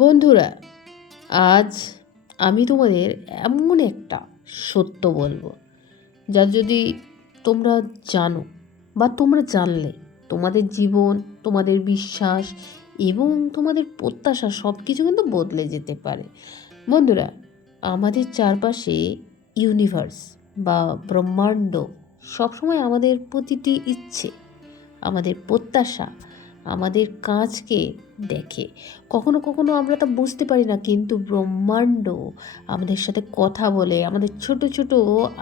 বন্ধুরা, আজ আমি তোমাদের এমন একটা সত্য বলবো, যা যদি তোমরা জানো বা তোমরা জানলে তোমাদের জীবন, তোমাদের বিশ্বাস এবং তোমাদের প্রত্যাশা সব কিছু কিন্তু বদলে যেতে পারে। বন্ধুরা, আমাদের চারপাশে ইউনিভার্স বা ব্রহ্মাণ্ড সবসময় আমাদের প্রতিটি ইচ্ছে, আমাদের প্রত্যাশা, আমাদের কাজকে দেখে। কখনো কখনো আমরা তা বুঝতে পারি না, কিন্তু ব্রহ্মাণ্ড আমাদের সাথে কথা বলে, আমাদের ছোট ছোট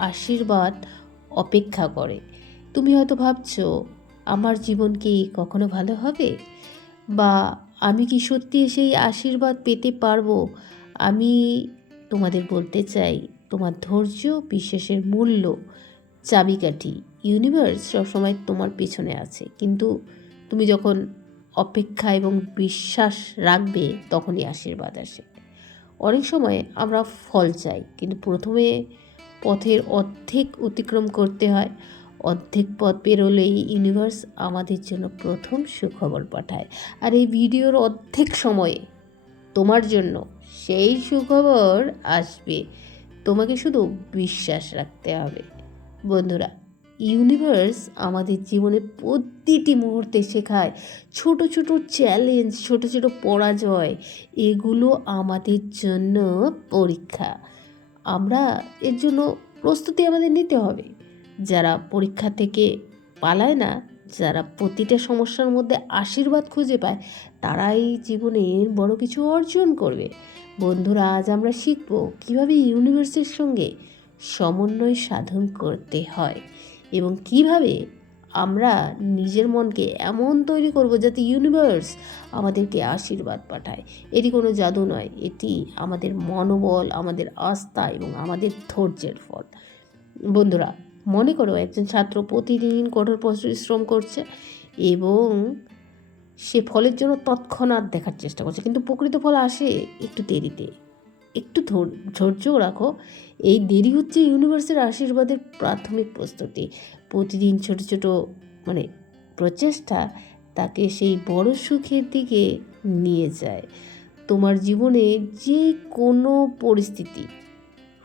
আশীর্বাদ অপেক্ষা করে। তুমি হয়তো ভাবছো, আমার জীবন কি কখনো ভালো হবে, বা আমি কি সত্যি সেই আশীর্বাদ পেতে পারবো? আমি তোমাদের বলতে চাই, তোমার ধৈর্য, বিশ্বাসের মূল্য চাবিকাঠি। ইউনিভার্স সবসময় তোমার পেছনে আছে, কিন্তু তুমি যখন অপেক্ষা এবং বিশ্বাস রাখবে, তখনই আশীর্বাদ আসে। অনেক সময় আমরা ফল চাই, কিন্তু প্রথমে পথের অর্ধেক অতিক্রম করতে হয়। অর্ধেক পথ পেরোলেই ইউনিভার্স আমাদের জন্য প্রথম সুখবর পাঠায়। আর এই ভিডিওর অর্ধেক সময়ে তোমার জন্য সেই সুখবর আসবে। তোমাকে শুধু বিশ্বাস রাখতে হবে। বন্ধুরা, ইউনিভার্স আমাদের জীবনে প্রতিটি মুহূর্তে শেখায় ছোট ছোট চ্যালেঞ্জ, ছোট ছোট পরাজয়, এগুলো আমাদের জন্য পরীক্ষা। আমরা এর জন্য প্রস্তুতি আমাদের নিতে হবে। যারা পরীক্ষা থেকে পালায় না, যারা প্রতিটা সমস্যার মধ্যে আশীর্বাদ খুঁজে পায়, তারাই জীবনের বড় কিছু অর্জন করবে। বন্ধুরা, আজ আমরা শিখব কীভাবে ইউনিভার্সের সঙ্গে সমন্বয় সাধন করতে হয় এবং কিভাবে আমরা নিজের মনকে এমন তৈরি করব যাতে ইউনিভার্স আমাদেরকে আশীর্বাদ পাঠায়। এটি কোনো জাদু নয়, এটি আমাদের মনোবল, আমাদের আস্থা এবং আমাদের ধৈর্যের ফল। বন্ধুরা, মনে করো একজন ছাত্র প্রতিদিন কঠোর পরিশ্রম করছে এবং সে ফলের জন্য তৎক্ষণাৎ দেখার চেষ্টা করছে, কিন্তু প্রকৃত ফল আসে একটু দেরিতে। একটু ধৈর্য রাখো। এই দেরি হচ্ছে ইউনিভার্সের আশীর্বাদের প্রাথমিক প্রস্তুতি। প্রতিদিন ছোট ছোট প্রচেষ্টা তাকে সেই বড় সুখের দিকে নিয়ে যায়। তোমার জীবনে যে কোনো পরিস্থিতি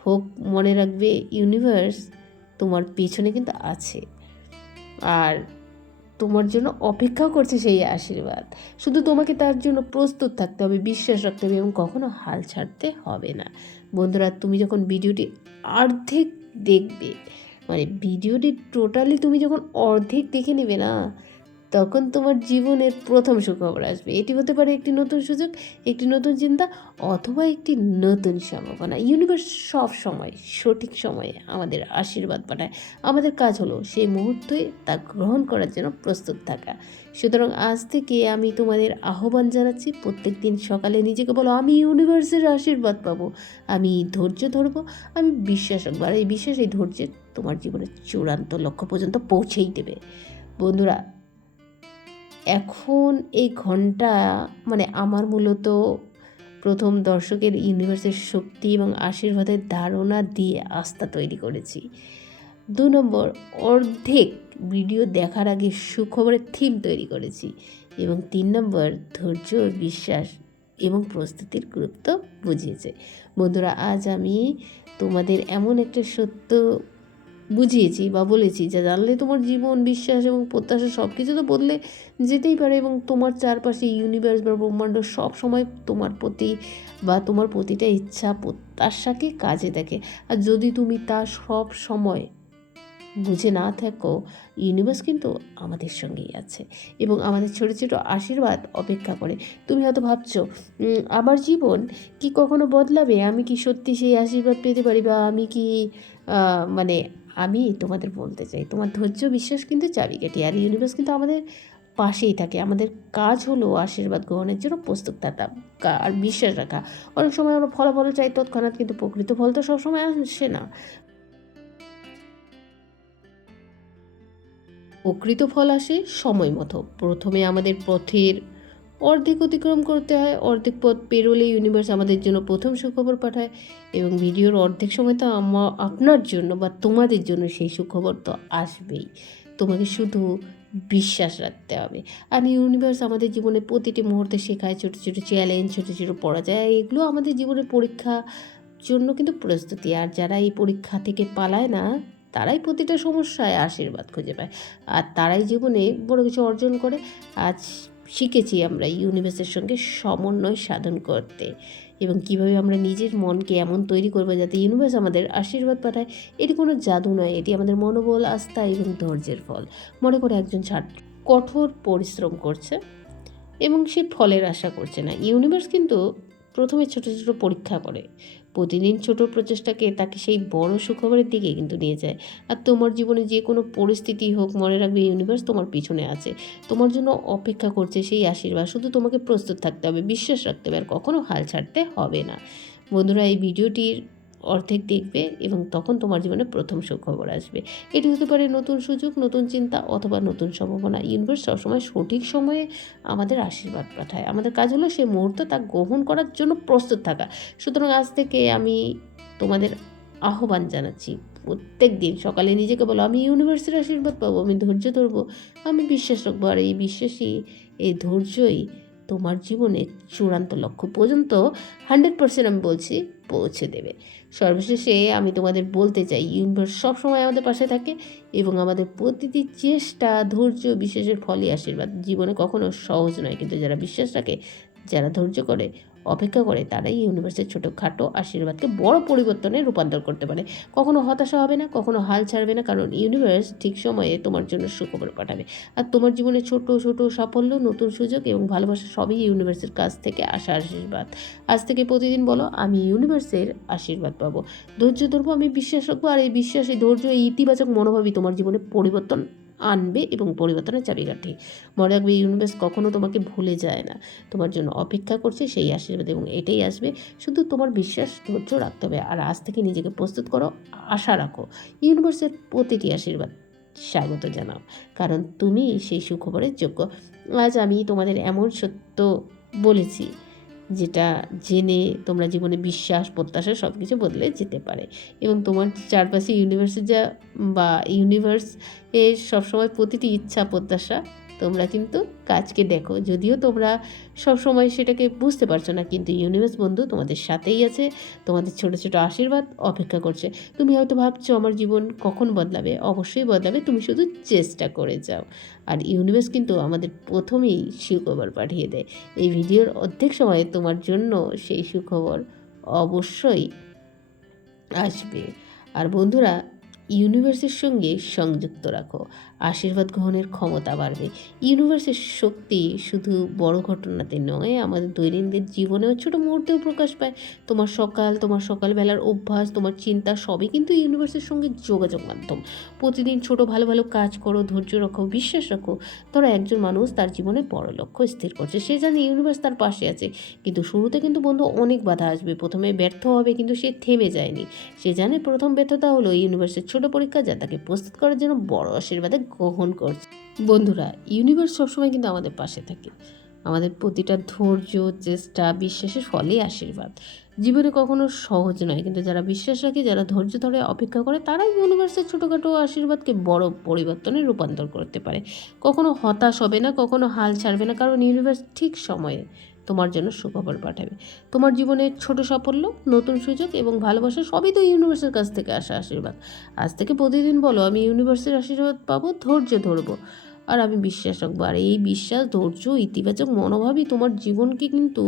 হোক, মনে রাখবে ইউনিভার্স তোমার পেছনে কিন্তু আছে, আর তোমার জন্য অপেক্ষাও করছে সেই আশীর্বাদ। শুধু তোমাকে তার জন্য প্রস্তুত থাকতে হবে, বিশ্বাস রাখতে হবে এবং কখনো হাল ছাড়তে হবে না। বন্ধুরা, তুমি যখন ভিডিওটি অর্ধেক দেখবে, ভিডিওটি টোটালি তুমি যখন অর্ধেক দেখে নেবে না, তখন তোমার জীবনের প্রথম সুখবর আসবে। এটি হতে পারে একটি নতুন সুযোগ, একটি নতুন চিন্তা, অথবা একটি নতুন সম্ভাবনা। ইউনিভার্স সব সময় সঠিক সময়ে আমাদের আশীর্বাদ পাঠায়। আমাদের কাজ হলো সেই মুহূর্তে তা গ্রহণ করার জন্য প্রস্তুত থাকা। সুতরাং আজ থেকে আমি তোমাদের আহ্বান জানাচ্ছি, প্রত্যেক দিন সকালে নিজেকে বলো, আমি ইউনিভার্সের আশীর্বাদ পাবো, আমি ধৈর্য ধরবো, আমি বিশ্বাস রাখবো। আর এই বিশ্বাস, এই ধৈর্য তোমার জীবনের চূড়ান্ত লক্ষ্য পর্যন্ত পৌঁছেই দেবে। বন্ধুরা, এখন এই ঘন্টা আমার মূলত প্রথম দর্শকের ইউনিভার্সের শক্তি এবং আশীর্বাদের ধারণা দিয়ে আস্থা তৈরি করেছি। 2 নম্বর, অর্ধেক ভিডিও দেখার আগে সুখবরের থিম তৈরি করেছি। এবং 3 নম্বর, ধৈর্য, বিশ্বাস এবং প্রস্তুতির গুরুত্ব বুঝিয়েছে। বন্ধুরা, আজ আমি তোমাদের এমন একটা সত্য বুঝিয়েছি বা বলেছি, যা জানলে তোমার জীবন, বিশ্বাস এবং প্রত্যাশা সব কিছু তো বদলে যেতেই পারে, এবং তোমার চারপাশে ইউনিভার্স বা ব্রহ্মাণ্ড সব সময় তোমার প্রতি বা তোমার প্রতিটা ইচ্ছা, প্রত্যাশাকে কাজে দেখে। আর যদি তুমি তা সব সময় বুঝে না থাকো, ইউনিভার্স কিন্তু আমাদের সঙ্গেই আছে এবং আমাদের ছোটো ছোটো আশীর্বাদ অপেক্ষা করে। তুমি হয়তো ভাবছো, আমার জীবন কি কখনো বদলাবে? আমি কি সত্যি সেই আশীর্বাদ পেতে পারি, বা আমি কি আমি তোমাদের বলতে চাই, তোমার ধৈর্য, বিশ্বাস কিন্তু চাবিকাঠি। আর ইউনিভার্স কিন্তু আমাদের পাশেই থাকে। আমাদের কাজ হলো আশীর্বাদ গ্রহণের জন্য প্রস্তুত থাকা আর বিশ্বাস রাখা। অনেক সময় আমরা ফলাফল চাই তৎক্ষণাৎ, কিন্তু প্রকৃত ফল তো সবসময় আসে না। প্রকৃত ফল আসে সময় মতো। প্রথমে আমাদের পথের অর্ধেক অতিক্রম করতে হয়। অর্ধেক পথ পেরোলে ইউনিভার্স আমাদের জন্য প্রথম সুখবর পাঠায়, এবং ভিডিওর অর্ধেক সময় তো আপনার জন্য বা তোমাদের জন্য সেই সুখবর তো আসবেই। তোমাকে শুধু বিশ্বাস রাখতে হবে। আর ইউনিভার্স আমাদের জীবনে প্রতিটি মুহূর্তে শেখায়, ছোটো ছোটো চ্যালেঞ্জ, ছোটো ছোটো পরাজয়, এগুলো আমাদের জীবনের পরীক্ষা জন্য কিন্তু প্রস্তুতি। আর যারা এই পরীক্ষা থেকে পালায় না, তারাই প্রতিটা সমস্যায় আশীর্বাদ খুঁজে পায়, আর তারাই জীবনে বড় কিছু অর্জন করে। আজ শিখেছি আমরা ইউনিভার্সের সঙ্গে সমন্বয় সাধন করতে, এবং কিভাবে আমরা নিজের মনকে এমন তৈরি করবো যাতে ইউনিভার্স আমাদের আশীর্বাদ পাঠায়। এটি কোনো জাদু নয়, এটি আমাদের মনোবল, আস্থা এবং ধৈর্যের ফল। মনে করে একজন ছাত্র কঠোর পরিশ্রম করছে এবং সে ফলের আশা করছে না। ইউনিভার্স কিন্তু প্রথমে ছোটো ছোটো পরীক্ষা করে, প্রতিদিন ছোট প্রচেষ্টাকে তাকে সেই বড় সুখবরের দিকে কিন্তু নিয়ে যায়। আর তোমার জীবনে যে কোনো পরিস্থিতি হোক, মনে রাখবে ইউনিভার্স তোমার পিছনে আছে, তোমার জন্য অপেক্ষা করছে সেই আশীর্বাদ। শুধু তোমাকে প্রস্তুত থাকতে হবে, বিশ্বাস রাখতে হবে, আর কখনো হাল ছাড়তে হবে না। বন্ধুরা, এই ভিডিওটির অর্ধেক দেখবে এবং তখন তোমার জীবনে প্রথম সুখবর আসবে। এটি হতে পারে নতুন সুযোগ, নতুন চিন্তা অথবা নতুন সম্ভাবনা। ইউনিভার্স সবসময় সঠিক সময়ে আমাদের আশীর্বাদ পাঠায়। আমাদের কাজ হলো সেই মুহূর্ত তা গ্রহণ করার জন্য প্রস্তুত থাকা। সুতরাং আজ থেকে আমি তোমাদের আহ্বান জানাচ্ছি, প্রত্যেক দিন সকালে নিজেকে বলো, আমি ইউনিভার্সের আশীর্বাদ পাবো, আমি ধৈর্য ধরবো, আমি বিশ্বাস রাখবো। আর এই বিশ্বাসই, এই ধৈর্যই তোমার জীবনে চূড়ান্ত লক্ষ্য পর্যন্ত 100% আমি বলছি পৌঁছে দেবে। সর্বশেষে আমি তোমাদের বলতে চাই, ইউনিভার্স সবসময় আমাদের পাশে থাকে এবং আমাদের প্রতিটি চেষ্টা, ধৈর্য, বিশ্বাসের ফলই আশীর্বাদ। জীবনে কখনো সহজ নয়, কিন্তু যারা বিশ্বাস রাখে, যারা ধৈর্য করে, অপেক্ষা করে, তারাই ইউনিভার্সের ছোটোখাটো আশীর্বাদকে বড় পরিবর্তনে রূপান্তর করতে পারে। কখনো হতাশা হবে না, কখনো হাল ছাড়বে না, কারণ ইউনিভার্স ঠিক সময়ে তোমার জন্য সুখবর পাঠাবে। আর তোমার জীবনে ছোট ছোট সাফল্য, নতুন সুযোগ এবং ভালোবাসা সবই ইউনিভার্সের কাছ থেকে আসা আশীর্বাদ। আজ থেকে প্রতিদিন বলো, আমি ইউনিভার্সের আশীর্বাদ পাবো, ধৈর্য ধরবো, আমি বিশ্বাস রাখবো। আর এই বিশ্বাস, এই ধৈর্য, এই ইতিবাচক মনোভাবই তোমার জীবনে পরিবর্তন আনবে এবং পরিবর্তনের চাবিকাঠি। মনে রাখবে, ইউনিভার্স কখনো তোমাকে ভুলে যায় না, তোমার জন্য অপেক্ষা করছে সেই আশীর্বাদ, এবং এটাই আসবে। শুধু তোমার বিশ্বাস, ধৈর্য রাখতে হবে। আর আজ থেকে নিজেকে প্রস্তুত করো, আশা রাখো, ইউনিভার্সের প্রতিটি আশীর্বাদ স্বাগত জানাও, কারণ তুমি সেই সুখবরের যোগ্য। আজ আমি তোমাদের এমন সত্য বলেছি যেটা জেনে তোমরা জীবনে বিশ্বাস, প্রত্যাশা সব কিছু বদলে যেতে পারে, এবং তোমার চারপাশে ইউনিভার্সের বা ইউনিভার্স এর সবসময় প্রতিটি ইচ্ছা, প্রত্যাশা তোমরা কিন্তু কাজকে দেখো। যদিও তোমরা সবসময় সেটাকে বুঝতে পারছো না, কিন্তু ইউনিভার্স বন্ধু তোমাদের সাথেই আছে, তোমাদের ছোট ছোট আশীর্বাদ অপেক্ষা করছে। তুমি হয়তো ভাবছো আমার জীবন কখন বদলাবে, অবশ্যই বদলাবে, তুমি শুধু চেষ্টা করে যাও। আর ইউনিভার্স কিন্তু আমাদের প্রথমেই সুখবর পাঠিয়ে দেয়। এই ভিডিওর অর্ধেক সময়ে তোমার জন্য সেই সুখবর অবশ্যই আসবে। আর বন্ধুরা, ইউনিভার্সের সঙ্গে সংযুক্ত রাখো, আশীর্বাদ গ্রহণের ক্ষমতা বাড়বে। ইউনিভার্সের শক্তি শুধু বড় ঘটনাতে নয়, আমাদের দৈনন্দিন জীবনেও ছোটো মুহূর্তেও প্রকাশ পায়। তোমার সকালবেলার অভ্যাস, তোমার চিন্তা সবই কিন্তু ইউনিভার্সের সঙ্গে যোগাযোগ মাধ্যম। প্রতিদিন ছোট ভালো ভালো কাজ করো, ধৈর্য রাখো, বিশ্বাস রাখো। ধরো একজন মানুষ তার জীবনে বড় লক্ষ্য স্থির করছে, সে জানে ইউনিভার্স তার পাশে আছে, কিন্তু শুরুতে কিন্তু বন্ধু অনেক বাধা আসবে, প্রথমে ব্যর্থ হবে, কিন্তু সে থেমে যায়নি। সে জানে প্রথম ব্যর্থতা হলো ইউনিভার্সের ছোট পরীক্ষা, যা তাকে প্রস্তুত করার জন্য বড় আশীর্বাদে গ্রহণ করছে। বন্ধুরা, ইউনিভার্স সবসময় কিন্তু আমাদের পাশে থাকে, আমাদের প্রতিটা ধৈর্য, চেষ্টা, বিশ্বাসের ফলেই আশীর্বাদ। জীবনে কখনো সহজ নয়, কিন্তু যারা বিশ্বাস রাখে, যারা ধৈর্য ধরে অপেক্ষা করে, তারাই ইউনিভার্সের ছোটোখাটো আশীর্বাদকে বড় পরিবর্তনে রূপান্তর করতে পারে। কখনো হতাশ হবে না, কখনো হাল ছাড়বে না, কারণ ইউনিভার্স ঠিক সময়ে তোমার জন্য সুখবর পাঠাবে। তোমার জীবনে ছোট সাফল্য, নতুন সুযোগ এবং ভালোবাসা সবই তো ইউনিভার্সের কাছ থেকে আসা আশীর্বাদ। আজ থেকে প্রতিদিন বলো, আমি ইউনিভার্সের আশীর্বাদ পাবো, ধৈর্য ধরবো, আর আমি বিশ্বাস রাখবো। আর এই বিশ্বাস, ধৈর্য, ইতিবাচক মনোভাবই তোমার জীবনকে কিন্তু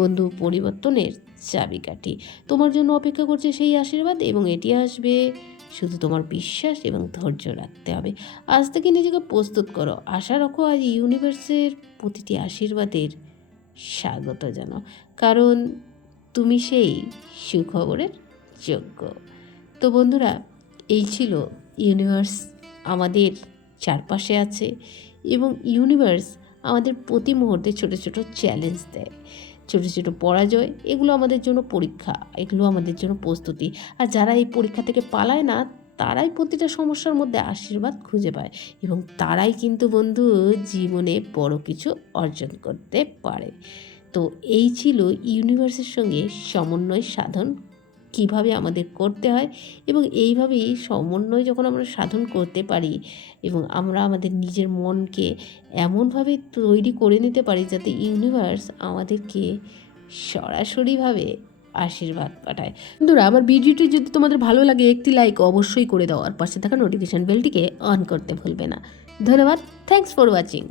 বন্ধু পরিবর্তনের চাবিকাঠি। তোমার জন্য অপেক্ষা করছে সেই আশীর্বাদ, এবং এটি আসবে। শুধু তোমার বিশ্বাস এবং ধৈর্য রাখতে হবে। আজ থেকে নিজেকে প্রস্তুত করো, আশা রাখো, আর ইউনিভার্সের প্রতিটি আশীর্বাদের স্বাগত জানাও, কারণ তুমি সেই সুখবরের যোগ্য। তো বন্ধুরা, এই ছিল ইউনিভার্স আমাদের চারপাশে আছে, এবং ইউনিভার্স আমাদের প্রতি মুহূর্তে ছোট ছোট চ্যালেঞ্জ দেয়, ছোট ছোট পরাজয়, এগুলো আমাদের জন্য পরীক্ষা, এগুলো আমাদের জন্য প্রস্তুতি। আর যারা এই পরীক্ষা থেকে পালায় না, তারাই প্রতিটা সমস্যার মধ্যে আশীর্বাদ খুঁজে পায়, এবং তারাই কিন্তু বন্ধু জীবনে বড় কিছু অর্জন করতে পারে। তো এই ছিল ইউনিভার্সের সঙ্গে সমন্বয় সাধন কিভাবে আমাদের করতে হয়, এবং এইভাবেই সমন্বয় যখন আমরা সাধন করতে পারি এবং আমরা আমাদের নিজের মনকে এমনভাবে তৈরি করে নিতে পারি যাতে ইউনিভার্স আমাদেরকে সরাসরিভাবে আশীর্বাদ পাঠায়। বন্ধুরা, আমার ভিডিওটি যদি তোমাদের ভালো লাগে একটি লাইক অবশ্যই করে দাও, আর পাশে থাকা নোটিফিকেশান বেলটিকে অন করতে ভুলবে না। ধন্যবাদ। Thanks for watching.